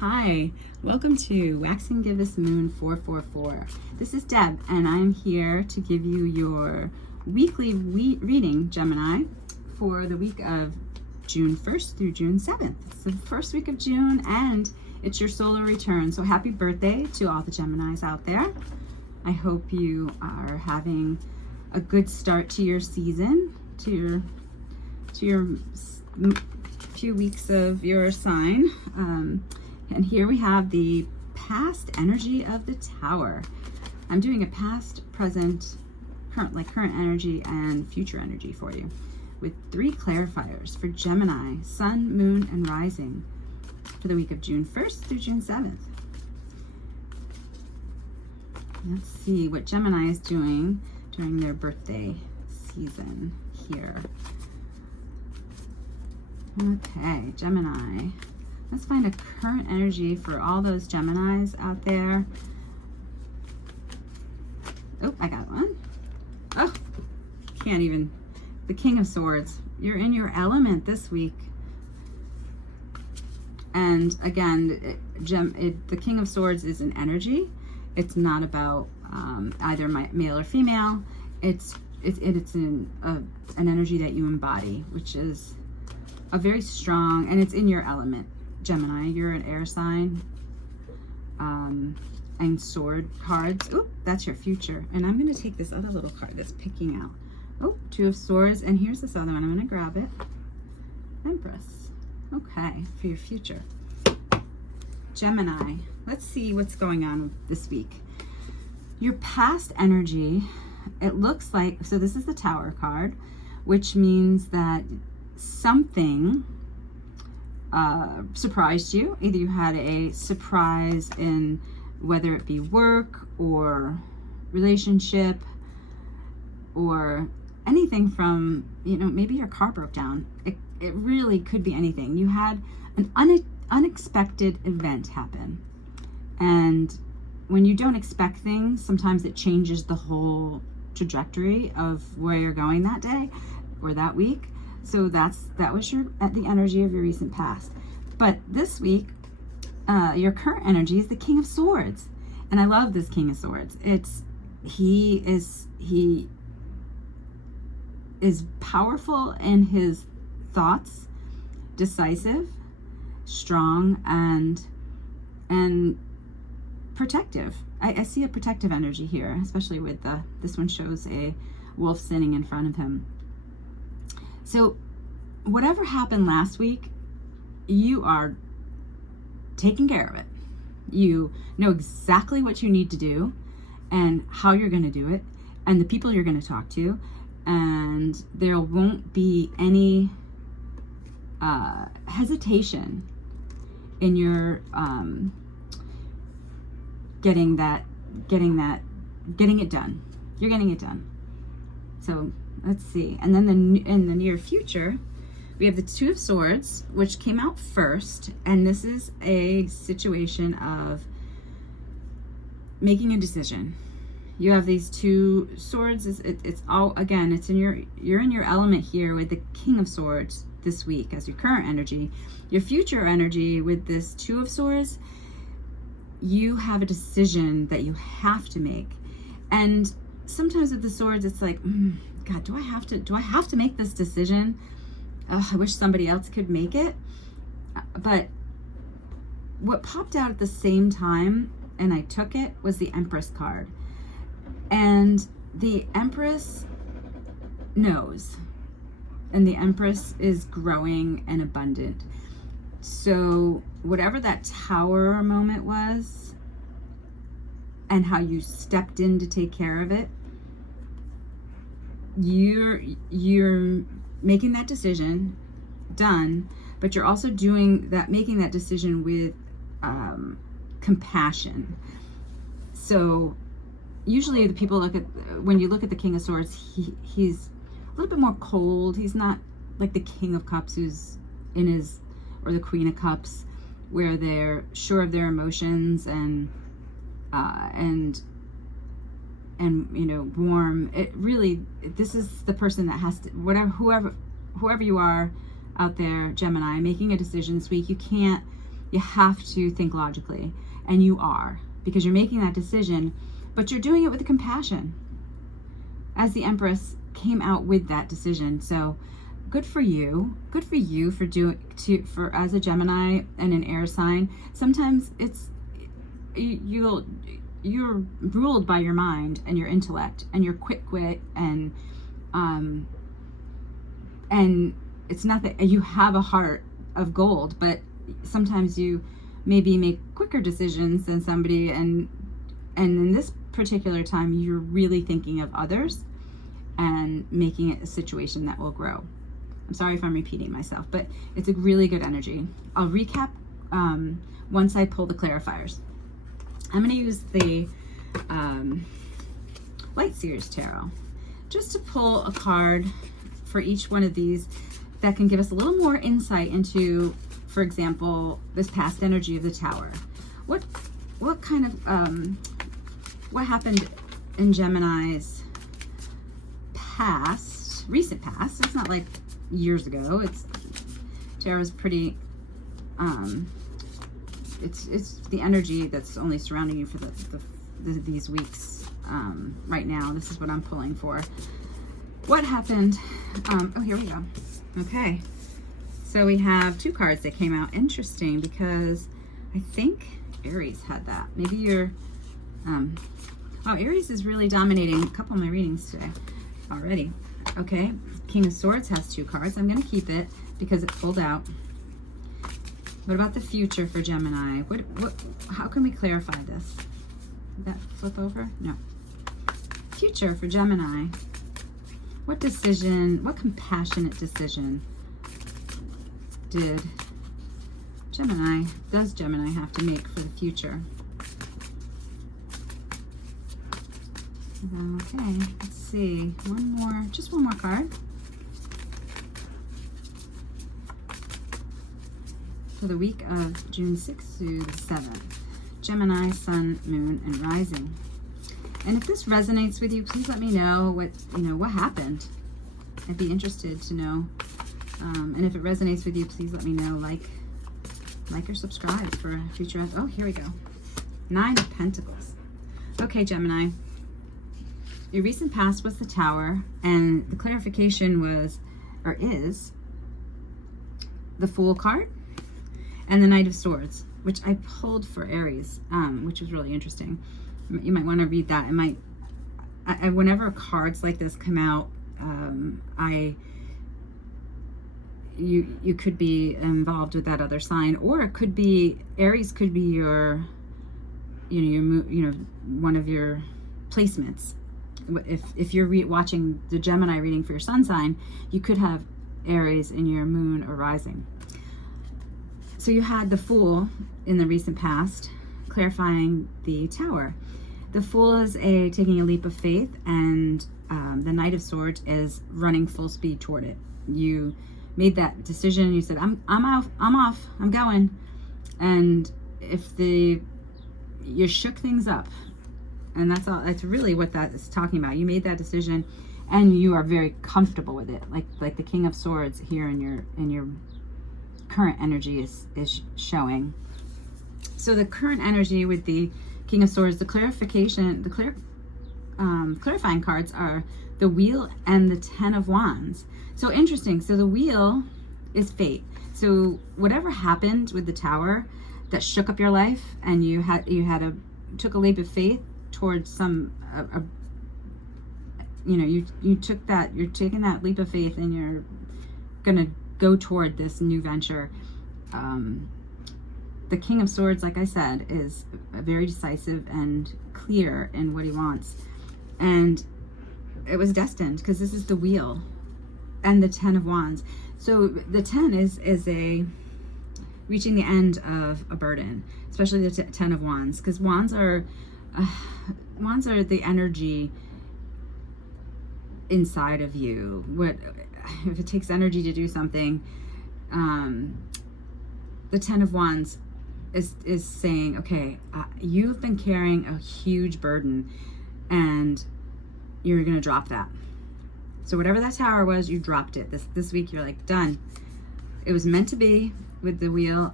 Hi, welcome to Wax and Give This Moon 444. This is Deb, and I'm here to give you your weekly reading, Gemini, for the week of June 1st through June 7th. It's the first week of June, and it's your solar return. So happy birthday to all the Geminis out there. I hope you are having a good start to your season, to your few weeks of your sign. And here we have the past energy of the Tower. I'm doing a past, present, current energy and future energy for you with 3 clarifiers for Gemini, Sun, Moon, and Rising for the week of June 1st through June 7th. Let's see what Gemini is doing during their birthday season here. Okay, Gemini. Let's find a current energy for all those Geminis out there. Oh, I got one. Oh, can't even. The King of Swords. You're in your element this week. And again, the King of Swords is an energy. It's not about either male or female. It's an energy that you embody, which is a very strong, and it's in your element. Gemini, you're an air sign, and sword cards. Oh, that's your future. And I'm going to take this other little card that's picking out. Oh, 2 of Swords, and here's this other one. I'm going to grab it. Empress. Okay, for your future. Gemini, let's see what's going on this week. Your past energy, it looks like, so this is the Tower card, which means that something surprised you. Either you had a surprise in whether it be work or relationship or anything from, maybe your car broke down. It really could be anything. You had an unexpected event happen. And when you don't expect things, sometimes it changes the whole trajectory of where you're going that day or that week. So that was the energy of your recent past. But this week, your current energy is the King of Swords, and I love this King of Swords. He is powerful in his thoughts, decisive, strong, and protective. I see a protective energy here, especially with this one shows a wolf sitting in front of him. So whatever happened last week, you are taking care of it. You know exactly what you need to do and how you're going to do it and the people you're going to talk to. And there won't be any hesitation in your getting it done. You're getting it done. So let's see. And then in the near future, we have the 2 of Swords, which came out first. And this is a situation of making a decision. You have these 2 swords. It's all, again, you're in your element here with the King of Swords this week as your current energy. Your future energy with this 2 of Swords, you have a decision that you have to make. And sometimes with the swords, it's like, God, do I have to make this decision? I wish somebody else could make it. But what popped out at the same time, and I took it, was the Empress card. And the Empress knows. And the Empress is growing and abundant. So whatever that Tower moment was, and how you stepped in to take care of it, you're making that decision, done, but you're also making that decision with compassion. So usually the people when you look at the King of Swords, he's a little bit more cold. He's not like the King of Cups who's or the Queen of Cups, where they're sure of their emotions and warm. This is the person that has to, whoever you are out there, Gemini, making a decision this week. You can't You have to think logically, and you are, because you're making that decision, but you're doing it with compassion, as the Empress came out with that decision. So good for you. Good for you for for as a Gemini and an air sign. Sometimes you're ruled by your mind and your intellect and your quick wit, and it's not that you have a heart of gold, but sometimes you maybe make quicker decisions than somebody, and in this particular time you're really thinking of others and making it a situation that will grow. I'm sorry if I'm repeating myself, but it's a really good energy. I'll recap once I pull the clarifiers. I'm going to use the Light Seers Tarot just to pull a card for each one of these that can give us a little more insight into, for example, this past energy of the Tower. What kind of what happened in Gemini's past, recent past? It's not like years ago. Tarot's pretty it's the energy that's only surrounding you for these weeks right now. This is what I'm pulling for. What happened? Oh, here we go. Okay, so we have two cards that came out. Interesting, because I think Aries had that. Maybe you're oh, Aries is really dominating a couple of my readings today already. Okay, King of Swords has two cards. I'm going to keep it because it pulled out. What about the future for Gemini? How can we clarify this? Did that flip over? No. Future for Gemini. What decision, what compassionate decision does Gemini have to make for the future? Okay, let's see. Just one more card. For the week of June 6th to the 7th. Gemini, Sun, Moon, and Rising. And if this resonates with you, please let me know what happened. I'd be interested to know. And if it resonates with you, please let me know. Like or subscribe for future. Oh, here we go. 9 of Pentacles. Okay, Gemini. Your recent past was the Tower, and the clarification was, or is, the Fool card and the Knight of Swords, which I pulled for Aries, which was really interesting. You might want to read that. Whenever cards like this come out, you could be involved with that other sign, or it could be Aries could be your one of your placements. If you're watching the Gemini reading for your sun sign, you could have Aries in your moon or rising. So you had the Fool in the recent past, clarifying the Tower. The Fool is taking a leap of faith, and the Knight of Swords is running full speed toward it. You made that decision. You said, "I'm off. I'm going." And you shook things up, and that's all. That's really what that is talking about. You made that decision, and you are very comfortable with it. Like the King of Swords here in your current energy is showing. So the current energy with the King of Swords, the clarifying cards are the Wheel and the Ten of Wands. So interesting. So the Wheel is fate. So whatever happened with the Tower that shook up your life, and you took a leap of faith towards you're taking that leap of faith, and you're gonna go toward this new venture. The King of Swords, like I said, is very decisive and clear in what he wants. And it was destined, because this is the Wheel and the Ten of Wands. So the 10 is reaching the end of a burden, especially the Ten of Wands, because wands are the energy inside of you. If it takes energy to do something, the Ten of Wands is saying, okay, you've been carrying a huge burden, and you're gonna drop that. So whatever that Tower was, you dropped it. This week you're like, done. It was meant to be with the Wheel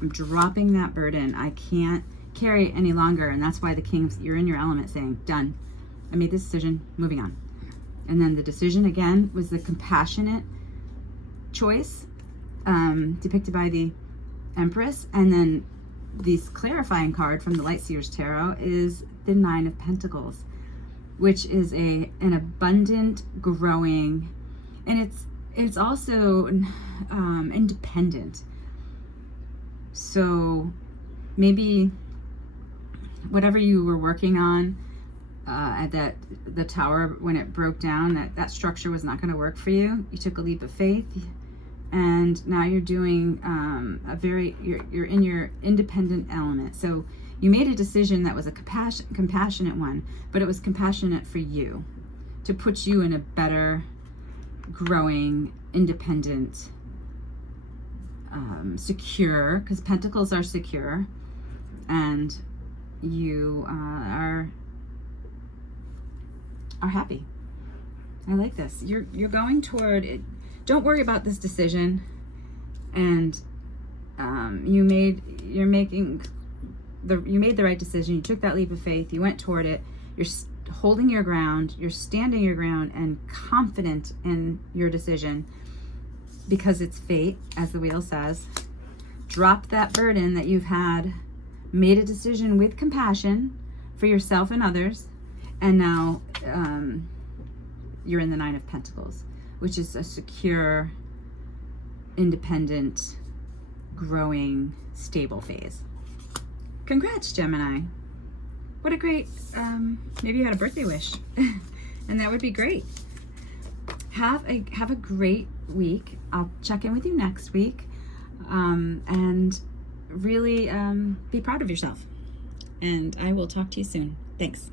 I'm dropping that burden. I can't carry it any longer. And that's why the king, you're in your element, saying, done. I made this decision, moving on. And then the decision again was the compassionate choice, depicted by the Empress. And then this clarifying card from the Light Seers Tarot is the Nine of Pentacles, which is an abundant, growing, and it's also independent. So maybe whatever you were working on at the tower when it broke down, that structure was not going to work for you. You took a leap of faith, and now you're doing you're in your independent element. So you made a decision that was a compassionate one, but it was compassionate for you, to put you in a better, growing, independent, secure, because pentacles are secure, and you are happy. I like this. You're going toward it. Don't worry about this decision, and you made the right decision. You took that leap of faith. You went toward it. You're holding your ground. You're standing your ground and confident in your decision, because it's fate, as the wheel says. Drop that burden that you've had. Made a decision with compassion for yourself and others, and now you're in the Nine of Pentacles, which is a secure, independent, growing, stable phase. Congrats, Gemini. What a great, maybe you had a birthday wish, and that would be great. Have a great week. I'll check in with you next week, and really be proud of yourself. And I will talk to you soon. Thanks.